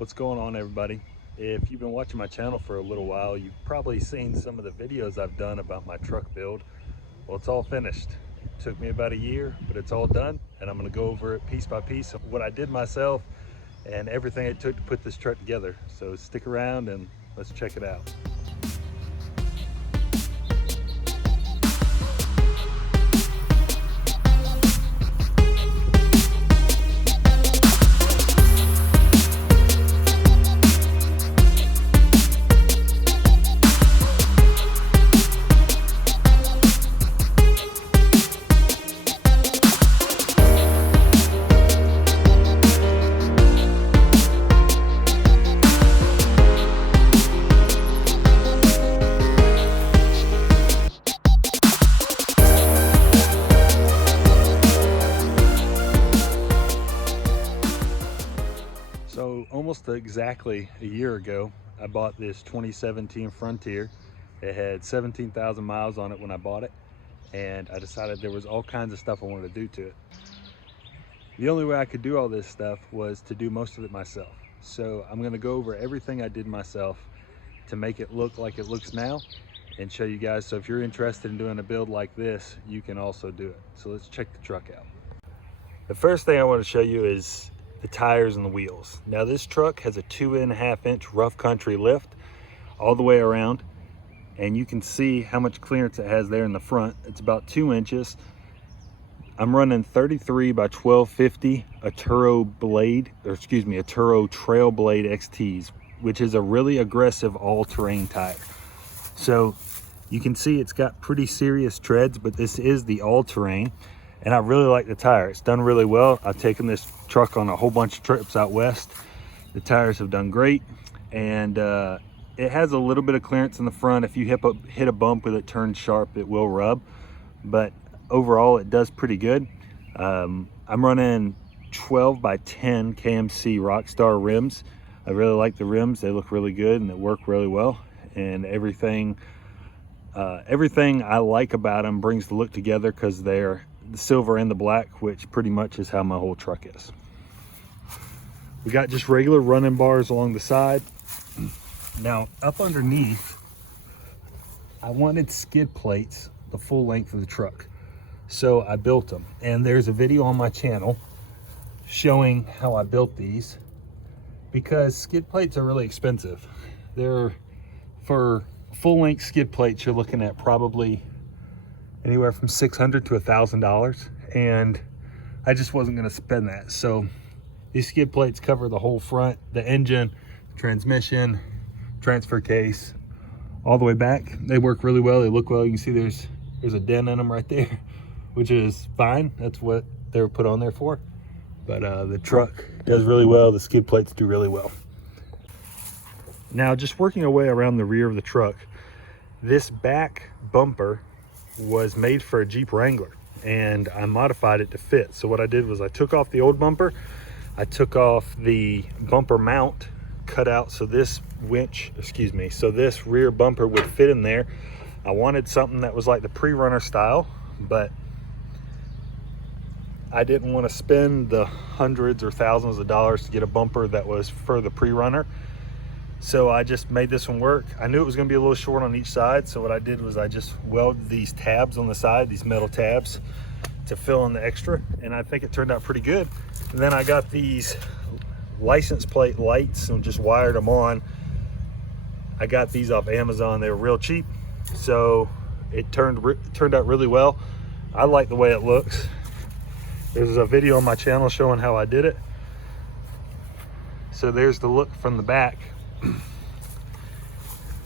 What's going on, everybody? If you've been watching my channel for a little while, you've probably seen some of the videos I've done about my truck build. Well, it's all finished. It took me about a year, but it's all done, and I'm going to go over it piece by piece of what I did myself and everything it took to put this truck together. So stick around and let's check it out. So almost exactly a year ago, I bought this 2017 Frontier. It had 17,000 miles on it when I bought it, and I decided there was all kinds of stuff I wanted to do to it. The only way I could do all this stuff was to do most of it myself. So I'm going to go over everything I did myself to make it look like it looks now and show you guys. So if you're interested in doing a build like this, you can also do it. So let's check the truck out. The first thing I want to show you is the tires and the wheels. Now this truck has a 2.5-inch rough country lift all the way around, and you can see how much clearance it has there in the front. It's about 2 inches. I'm running 33 by 1250 Aturo Trail Blade XTs, which is a really aggressive all-terrain tire. So you can see it's got pretty serious treads, but this is the all-terrain. And I really like the tire. It's done really well. I've taken this truck on a whole bunch of trips out west. The tires have done great, and it has a little bit of clearance in the front. If you hit a bump with it turned sharp, it will rub, but overall it does pretty good. I'm running 12 by 10 KMC Rockstar rims. I really like the rims. They look really good and they work really well, and everything I like about them brings the look together because they're the silver and the black, which pretty much is how my whole truck is. We got just regular running bars along the side. Now up underneath, I wanted skid plates the full length of the truck, so I built them, and there's a video on my channel showing how I built these, because skid plates are really expensive. They're, for full length skid plates, you're looking at probably anywhere from $600 to $1,000, and I just wasn't going to spend that. So these skid plates cover the whole front, the engine, transmission, transfer case, all the way back. They work really well. They look well. You can see there's a dent in them right there, which is fine. That's what they were put on there for. But the truck does really well. The skid plates do really well. Now, just working our way around the rear of the truck, this back bumper was made for a Jeep Wrangler, and I modified it to fit. So what I did was I took off the old bumper, I took off the bumper mount, cut out so this so this rear bumper would fit in there. I wanted something that was like the pre-runner style, but I didn't want to spend the hundreds or thousands of dollars to get a bumper that was for the pre-runner. So I just made this one work. I knew it was going to be a little short on each side, so what I did was I just welded these tabs on the side, these metal tabs, to fill in the extra, and I think it turned out pretty good. And then I got these license plate lights and just wired them on. I got these off Amazon. They were real cheap, so it turned out really well. I like the way it looks. There's a video on my channel showing how I did it. So there's the look from the back.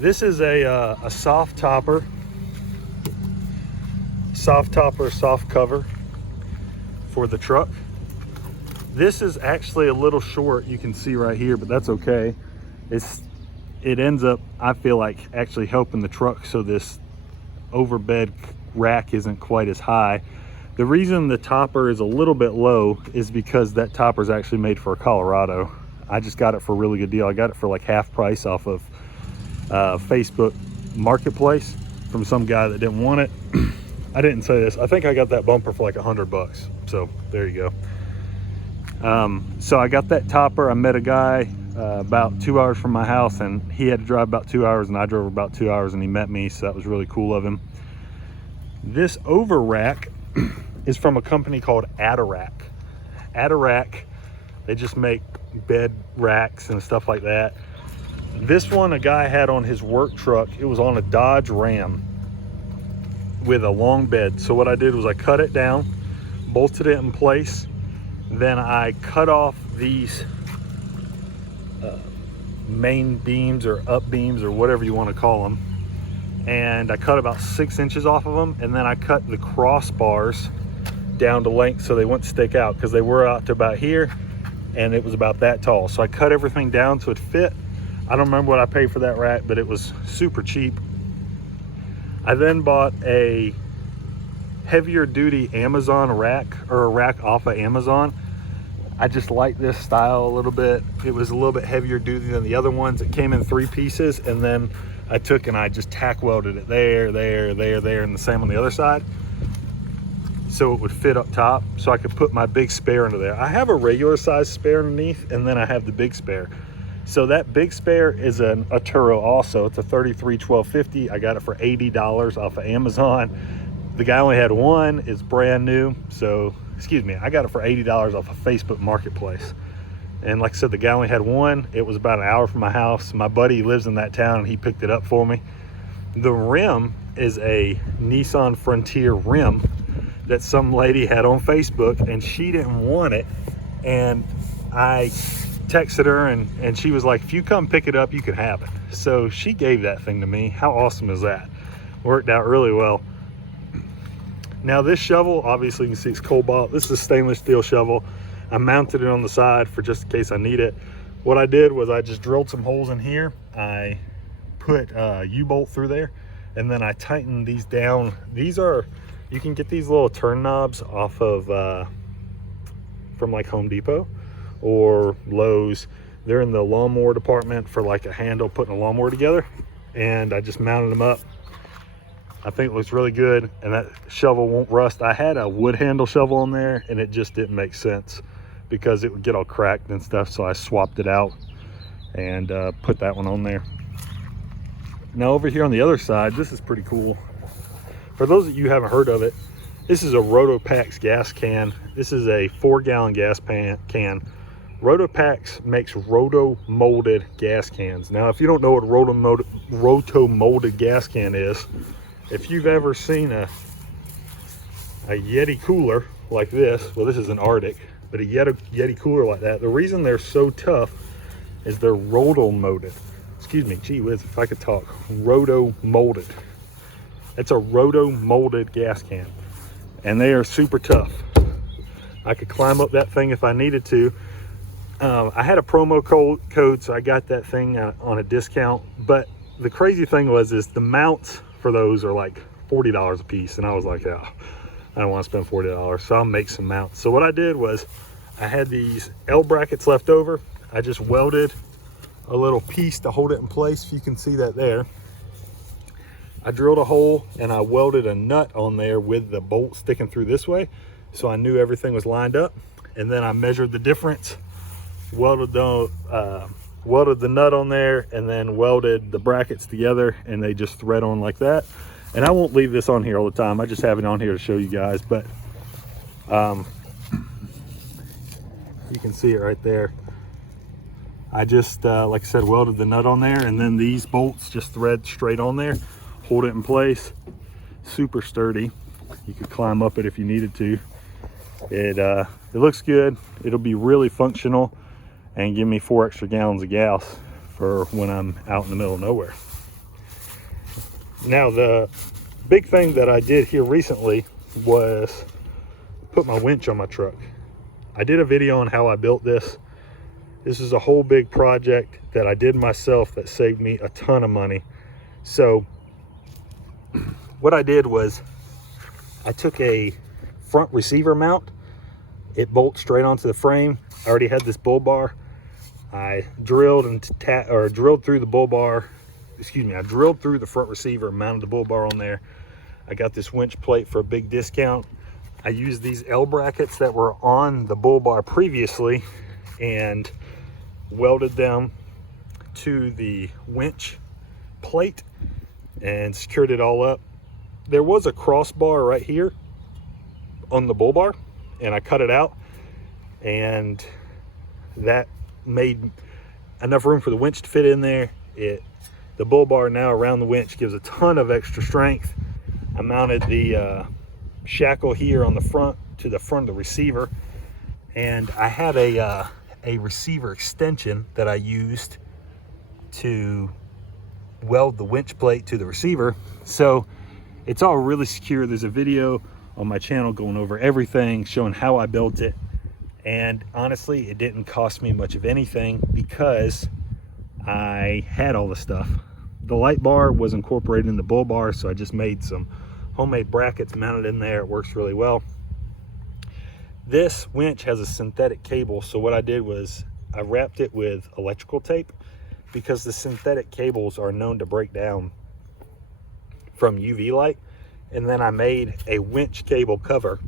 This is a soft topper, soft cover for the truck. This is actually a little short, you can see right here, but that's okay. It ends up, I feel like, actually helping the truck, so this overbed rack isn't quite as high. The reason the topper is a little bit low is because that topper is actually made for Colorado. I just got it for a really good deal. I got it for like half price off of Facebook Marketplace from some guy that didn't want it. I didn't say this. I think I got that bumper for like $100. So there you go. So I got that topper. I met a guy about 2 hours from my house, and he had to drive about 2 hours and I drove about 2 hours, and he met me, so that was really cool of him. This over rack is from a company called Atarack. Atarack, they just make bed racks and stuff like that. This one a guy had on his work truck. It was on a Dodge Ram with a long bed. So what I did was I cut it down, bolted it in place, then I cut off these main beams or up beams or whatever you want to call them, and I cut about 6 inches off of them, and then I cut the crossbars down to length so they wouldn't stick out, because they were out to about here and it was about that tall. So I cut everything down so it fit. I don't remember what I paid for that rack, but it was super cheap. I then bought a heavier duty Amazon rack, or a rack off of Amazon. I just like this style a little bit. It was a little bit heavier duty than the other ones. It came in 3 pieces, and then I took and I just tack welded it there, and the same on the other side, so it would fit up top, so I could put my big spare under there. I have a regular size spare underneath, and then I have the big spare. So that big spare is a Turo also. It's a 33 1250. I got it for $80 off of Amazon. The guy only had one. It's brand new. So, excuse me, I got it for $80 off of Facebook Marketplace. And like I said, the guy only had one. It was about an hour from my house. My buddy lives in that town, and he picked it up for me. The rim is a Nissan Frontier rim that some lady had on Facebook, and she didn't want it. And I texted her, and she was like, if you come pick it up, you can have it. So she gave that thing to me. How awesome is that? Worked out really well. Now this shovel, obviously you can see it's cobalt. This is a stainless steel shovel. I mounted it on the side for just in case I need it. What I did was I just drilled some holes in here. I put a U-bolt through there, and then I tightened these down. These are, you can get these little turn knobs off of from like Home Depot or Lowe's. They're in the lawnmower department for like a handle putting a lawnmower together, and I just mounted them up. I think it looks really good, and that shovel won't rust. I had a wood handle shovel on there, and it just didn't make sense because it would get all cracked and stuff, so I swapped it out and put that one on there. Now over here on the other side, this is pretty cool. For those of you who haven't heard of it, this is a Rotopax gas can. This is a 4-gallon gas can. Rotopax makes roto-molded gas cans. Now, if you don't know what roto-molded gas can is, if you've ever seen a Yeti cooler like this, well, this is an Arctic, but a Yeti cooler like that, the reason they're so tough is they're roto-molded. Excuse me, gee whiz, if I could talk. Roto-molded. It's a roto-molded gas can, and they are super tough. I could climb up that thing if I needed to. I had a promo code, so I got that thing on a discount. But the crazy thing was, is the mounts for those are like $40 a piece, and I was like, oh, I don't want to spend $40, so I'll make some mounts. So what I did was, I had these L brackets left over. I just welded a little piece to hold it in place. If you can see that there, I drilled a hole and I welded a nut on there with the bolt sticking through this way, so I knew everything was lined up. And then I measured the difference, welded the nut on there, and then welded the brackets together, and they just thread on like that. And I won't leave this on here all the time. I just have it on here to show you guys, but you can see it right there. I just like I said, welded the nut on there, and then these bolts just thread straight on there, hold it in place. Super sturdy. You could climb up it if you needed to. It looks good. It'll be really functional and give me 4 extra gallons of gas for when I'm out in the middle of nowhere. Now, the big thing that I did here recently was put my winch on my truck. I did a video on how I built this. This is a whole big project that I did myself that saved me a ton of money. So what I did was I took a front receiver mount. It bolts straight onto the frame. I already had this bull bar. I drilled through the bull bar. Excuse me, I drilled through the front receiver, mounted the bull bar on there. I got this winch plate for a big discount. I used these L brackets that were on the bull bar previously, and welded them to the winch plate and secured it all up. There was a crossbar right here on the bull bar, and I cut it out, and that made enough room for the winch to fit in there. The bull bar now around the winch gives a ton of extra strength. I mounted the shackle here on the front to the front of the receiver, and I had a receiver extension that I used to weld the winch plate to the receiver, so it's all really secure. There's a video on my channel going over everything, showing how I built it, and honestly it didn't cost me much of anything because I had all the stuff. The light bar was incorporated in the bull bar, so I just made some homemade brackets mounted in there. It works really well. This winch has a synthetic cable, so what I did was I wrapped it with electrical tape because the synthetic cables are known to break down from UV light, and then I made a winch cable cover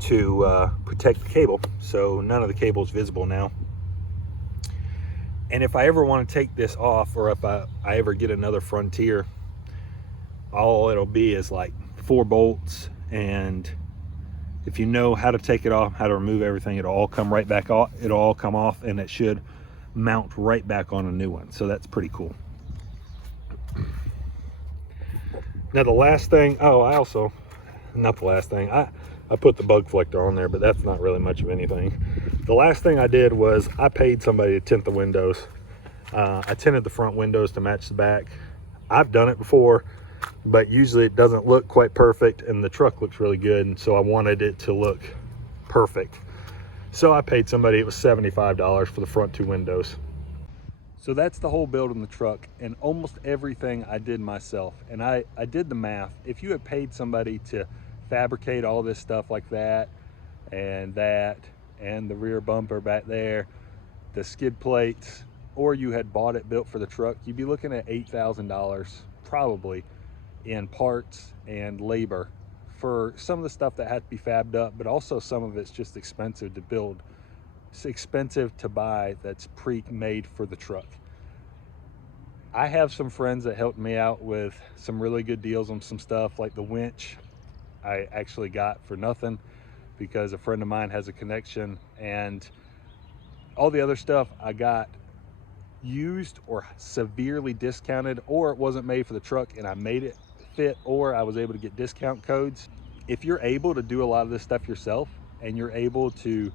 to protect the cable, so none of the cable is visible now. And if I ever want to take this off, or if I ever get another Frontier, all it'll be is like 4 bolts, and if you know how to take it off, how to remove everything, it'll all come right back off. It'll all come off, and it should mount right back on a new one. So that's pretty cool. Now the last thing, not the last thing, I put the bug collector on there, but that's not really much of anything. The last thing I did was I paid somebody to tint the windows. I tinted the front windows to match the back. I've done it before, but usually it doesn't look quite perfect, and the truck looks really good, and so I wanted it to look perfect. So I paid somebody, it was $75 for the front 2 windows. So that's the whole build on the truck, and almost everything I did myself. And I did the math. If you had paid somebody to fabricate all this stuff like that, and the rear bumper back there, the skid plates, or you had bought it built for the truck, you'd be looking at $8,000 probably in parts and labor for some of the stuff that had to be fabbed up, but also some of it's just expensive to build. It's expensive to buy that's pre-made for the truck. I have some friends that helped me out with some really good deals on some stuff, like the winch I actually got for nothing because a friend of mine has a connection, and all the other stuff I got used or severely discounted, or it wasn't made for the truck and I made it fit, or I was able to get discount codes. If you're able to do a lot of this stuff yourself, and you're able to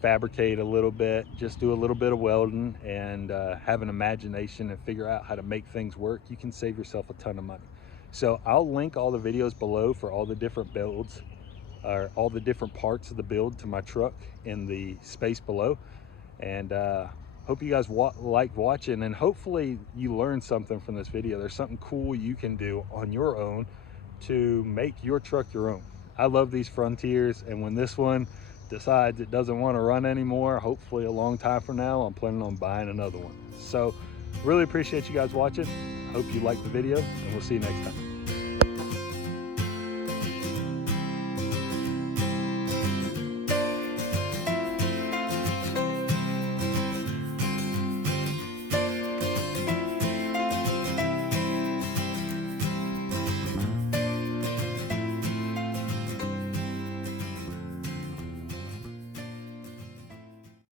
fabricate a little bit, just do a little bit of welding, and have an imagination and figure out how to make things work, you can save yourself a ton of money. So I'll link all the videos below for all the different builds, or all the different parts of the build to my truck in the space below. And hope you guys like watching, and hopefully you learned something from this video. There's something cool you can do on your own to make your truck your own. I love these Frontiers, and when this one decides it doesn't want to run anymore, hopefully a long time from now, I'm planning on buying another one. So really appreciate you guys watching. Hope you liked the video, and we'll see you next time.